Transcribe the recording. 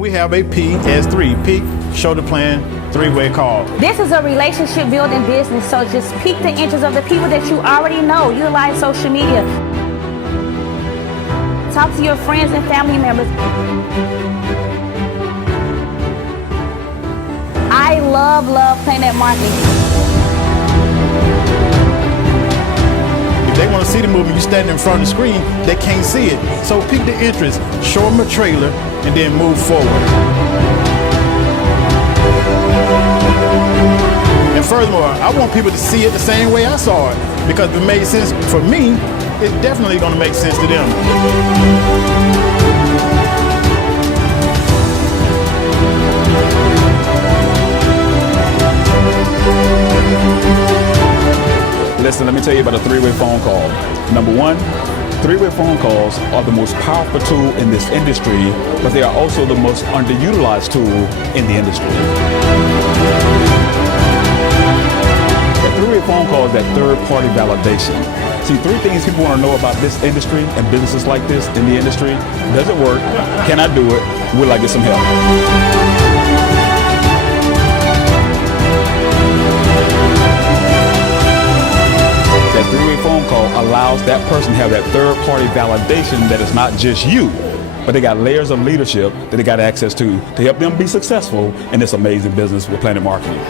We have a PS3, Peak, Shoulder Plan, three-way call. This is a relationship building business, so just pique the interest of the people that you already know. Utilize social media. Talk to your friends and family members. I love PlanNet marketing. If they want to see the movie, you standing in front of the screen, they can't see it. So pique the interest, show them a trailer, and then move forward. And furthermore, I want people to see it the same way I saw it, because if it made sense for me, it's definitely going to make sense to them. Listen, let me tell you about a three-way phone call. Number one, three-way phone calls are the most powerful tool in this industry, but they are also the most underutilized tool in the industry. A three-way phone call is that third-party validation. See, three things people want to know about this industry and businesses like this in the industry. Does it work? Can I do it? Will I get some help? That three-way phone call allows that person to have that third-party validation that it's not just you, but they got layers of leadership that they got access to help them be successful in this amazing business with PlanNet Marketing.